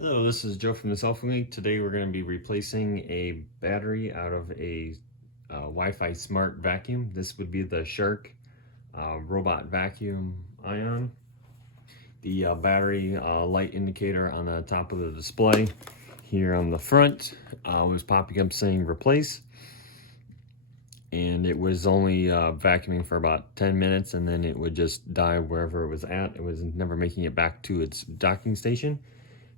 Hello, this is Joe from the Cell Phone League. Today we're going to be replacing a battery out of a Wi-Fi smart vacuum. This would be the Shark robot vacuum ion. The battery light indicator on the top of the display here on the front was popping up saying replace. And it was only vacuuming for about 10 minutes and then it would just die wherever it was at. It was never making it back to its docking station.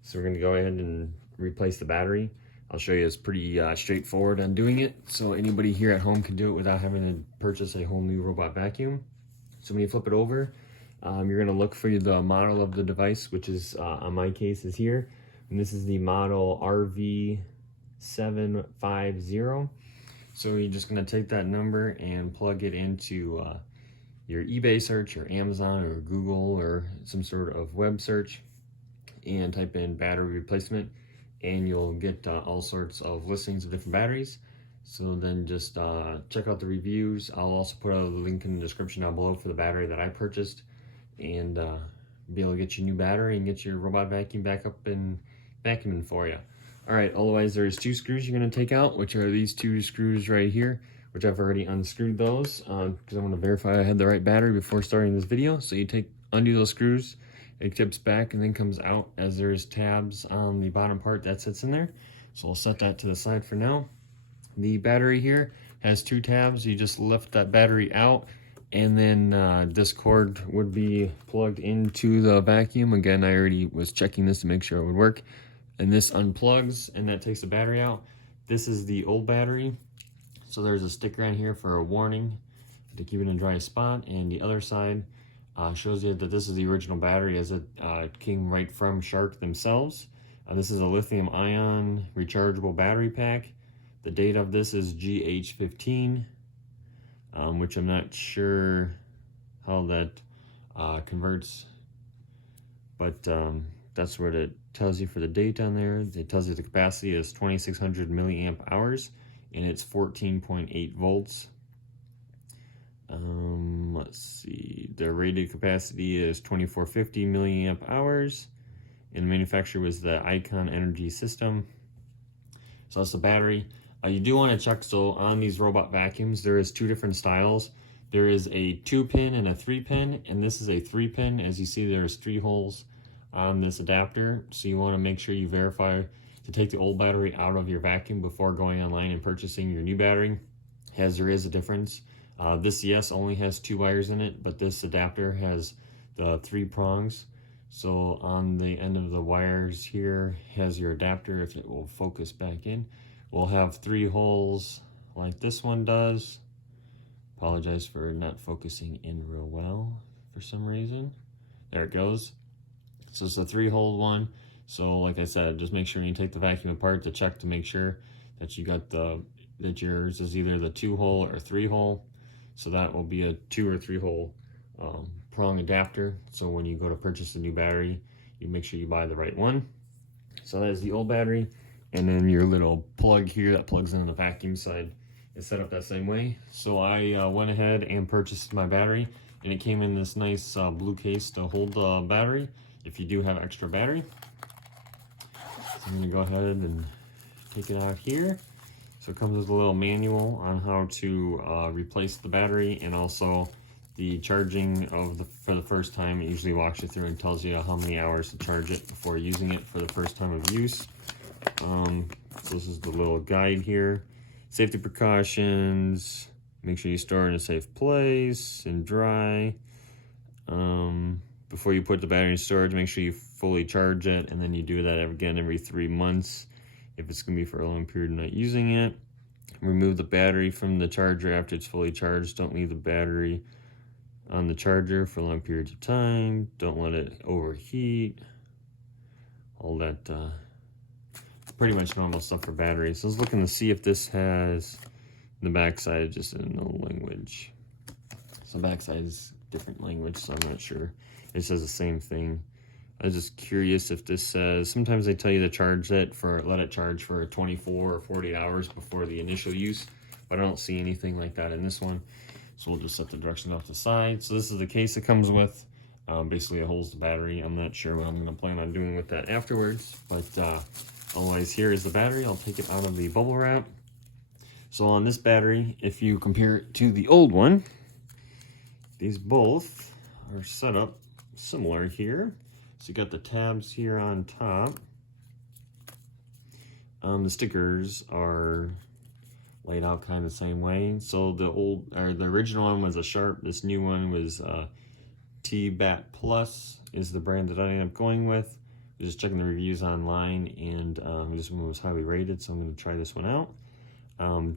So we're going to go ahead and replace the battery. I'll show you, it's pretty straightforward on doing it. So anybody here at home can do it without having to purchase a whole new robot vacuum. So when you flip it over, you're going to look for the model of the device, which is, on my case, is here. And this is the model R75. So you're just going to take that number and plug it into your eBay search or Amazon or Google or some sort of web search, and type in battery replacement, and you'll get all sorts of listings of different batteries. So then just check out the reviews. I'll also put a link in the description down below for the battery that I purchased, and be able to get your new battery and get your robot vacuum back up and vacuuming for you. All right, otherwise there's two screws you're going to take out, which are these two screws right here, which I've already unscrewed those because I want to verify I had the right battery before starting this video. So you undo those screws. It tips back and then comes out as there's tabs on the bottom part that sits in there. So we'll set that to the side for now. The battery here has two tabs. You just lift that battery out, and then this cord would be plugged into the vacuum. Again, I already was checking this to make sure it would work. And this unplugs, and that takes the battery out. This is the old battery. So there's a sticker on here for a warning to keep it in a dry spot, and the other side shows you that this is the original battery as it came right from Shark themselves. This is a lithium ion rechargeable battery pack. The date of this is GH15, which I'm not sure how that converts, but that's what it tells you for the date on there. It tells you the capacity is 2600 milliamp hours and it's 14.8 volts. Let's see, the rated capacity is 2450 milliamp hours, and the manufacturer was the Icon Energy System. So that's the battery. You do want to check, so on these robot vacuums there is two different styles. There is a 2-pin and a 3-pin, and this is a 3-pin. As you see, there's 3 holes on this adapter, so you want to make sure you verify to take the old battery out of your vacuum before going online and purchasing your new battery, as there is a difference. This, yes, only has 2 wires in it, but this adapter has the 3 prongs. So on the end of the wires here has your adapter. If it will focus back in, we'll have 3 holes like this one does. Apologize for not focusing in real well for some reason. There it goes. So it's a 3-hole one. So like I said, just make sure you take the vacuum apart to check to make sure that you got that yours is either the 2-hole or 3-hole. So that will be a 2 or 3-hole prong adapter. So when you go to purchase a new battery, you make sure you buy the right one. So that is the old battery. And then your little plug here that plugs into the vacuum side is set up that same way. So I went ahead and purchased my battery, and it came in this nice blue case to hold the battery if you do have extra battery. So I'm going to go ahead and take it out here. So it comes with a little manual on how to replace the battery, and also the charging for the first time. It usually walks you through and tells you how many hours to charge it before using it for the first time of use. So this is the little guide here. Safety precautions. Make sure you store in a safe place and dry. Before you put the battery in storage, make sure you fully charge it, and then you do that again every 3 months. If it's going to be for a long period of not using it. Remove the battery from the charger after it's fully charged. Don't leave the battery on the charger for long periods of time. Don't let it overheat. All that pretty much normal stuff for batteries. So I was looking to see if this has the backside just in no language. So backside is different language, so I'm not sure. It says the same thing. I was just curious if this says, sometimes they tell you to charge it let it charge for 24 or 48 hours before the initial use, but I don't see anything like that in this one. So we'll just set the directions off the side. So this is the case it comes with. Basically it holds the battery. I'm not sure what I'm going to plan on doing with that afterwards, but otherwise here is the battery. I'll take it out of the bubble wrap. So on this battery, if you compare it to the old one, these both are set up similar here. So you got the tabs here on top. The stickers are laid out kind of the same way. So the original one was a Sharp. This new one was T-Bat Plus is the brand that I ended up going with. I was just checking the reviews online, and this one was highly rated, so I'm going to try this one out.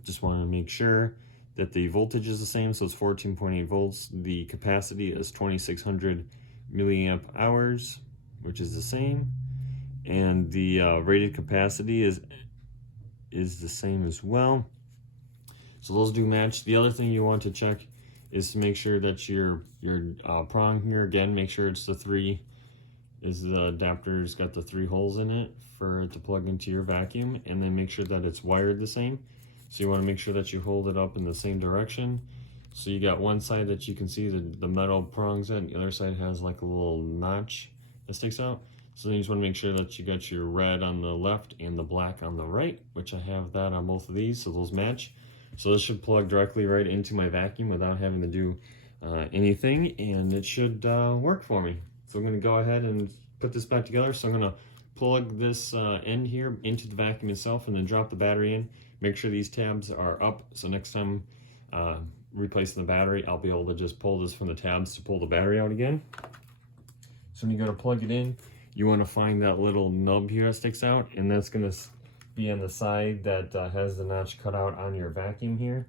Just want to make sure that the voltage is the same, so it's 14.8 volts. The capacity is 2600 milliamp hours, which is the same, and the rated capacity is the same as well. So those do match. The other thing you want to check is to make sure that your prong here, again, make sure it's the adapter's got the 3 holes in it for it to plug into your vacuum, and then make sure that it's wired the same. So you want to make sure that you hold it up in the same direction. So you got one side that you can see the metal prongs in, the other side has like a little notch that sticks out. So then you just want to make sure that you got your red on the left and the black on the right, which I have that on both of these, so those match. So this should plug directly right into my vacuum without having to do anything, and it should work for me. So I'm going to go ahead and put this back together. So I'm going to plug this end here into the vacuum itself and then drop the battery in. Make sure these tabs are up, so next time replacing the battery, I'll be able to just pull this from the tabs to pull the battery out again. So when you go to plug it in, you want to find that little nub here that sticks out, and that's going to be on the side that has the notch cut out on your vacuum here.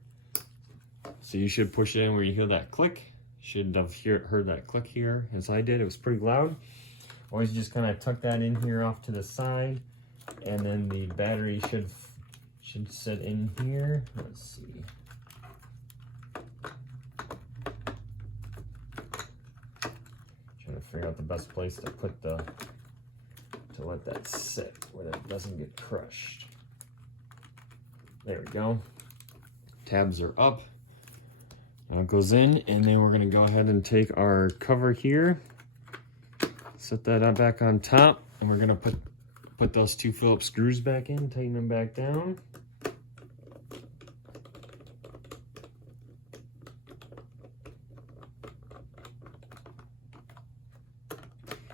So you should push it in where you hear that click. Should have heard that click here, as I did. It was pretty loud. Always just kind of tuck that in here off to the side, and then the battery should sit in here. Let's see. Trying to figure out the best place to put to let that sit where it doesn't get crushed. There we go. Tabs are up. Now it goes in, and then we're gonna go ahead and take our cover here, set that up back on top, and we're gonna put those 2 Phillips screws back in, tighten them back down.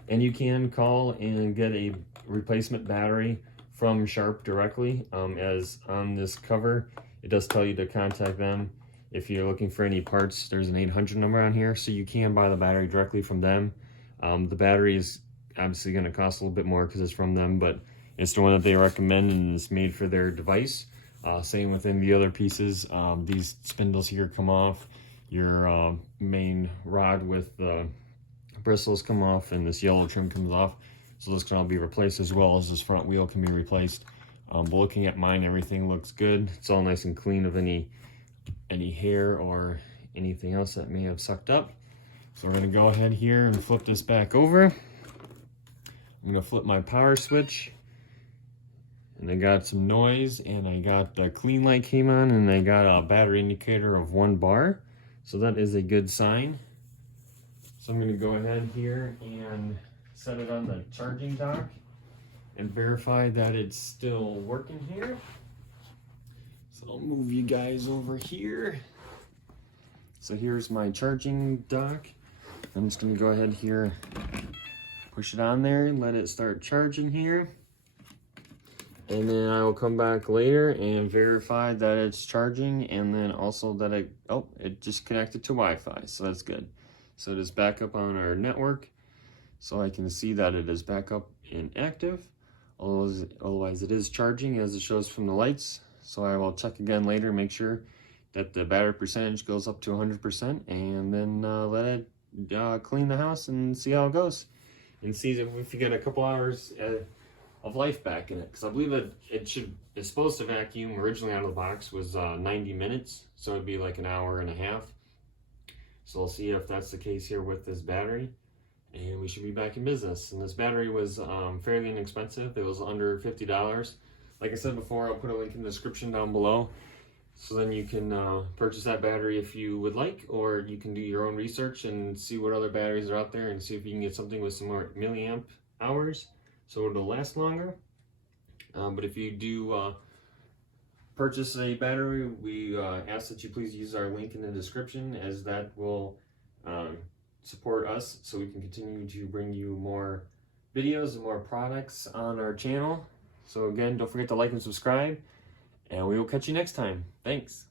And you can call and get a replacement battery from Sharp directly. As on this cover, it does tell you to contact them if you're looking for any parts. There's an 800 number on here, so you can buy the battery directly from them. The battery is obviously going to cost a little bit more because it's from them, but it's the one that they recommend and is made for their device. Same within the other pieces. These spindles here come off. Your main rod with the bristles come off, and this yellow trim comes off, so this can all be replaced, as well as this front wheel can be replaced. But looking at mine, everything looks good. It's all nice and clean of any hair or anything else that may have sucked up. So we're going to go ahead here and flip this back over. I'm going to flip my power switch, and I got some noise, and I got the clean light came on, and I got a battery indicator of 1 bar, so that is a good sign. So I'm going to go ahead here and set it on the charging dock and verify that it's still working here. So I'll move you guys over here. So here's my charging dock. I'm just going to go ahead here, push it on there, and let it start charging here. And then I will come back later and verify that it's charging, and then also that it just connected to Wi-Fi, so that's good. So it is back up on our network, so I can see that it is back up and active. Otherwise it is charging as it shows from the lights. So I will check again later, make sure that the battery percentage goes up to 100%, and then let it clean the house and see how it goes. And see if you get a couple hours of life back in it. Because I believe that it's supposed to vacuum originally out of the box was 90 minutes, so it'd be like an hour and a half. So we'll see if that's the case here with this battery, and we should be back in business. And this battery was fairly inexpensive. It was under $50. Like I said before, I'll put a link in the description down below So then you can purchase that battery if you would like, or you can do your own research and see what other batteries are out there and see if you can get something with some more milliamp hours so it'll last longer. But if you do purchase a battery, we ask that you please use our link in the description, as that will support us so we can continue to bring you more videos and more products on our channel. So again, don't forget to like and subscribe, and we will catch you next time. Thanks.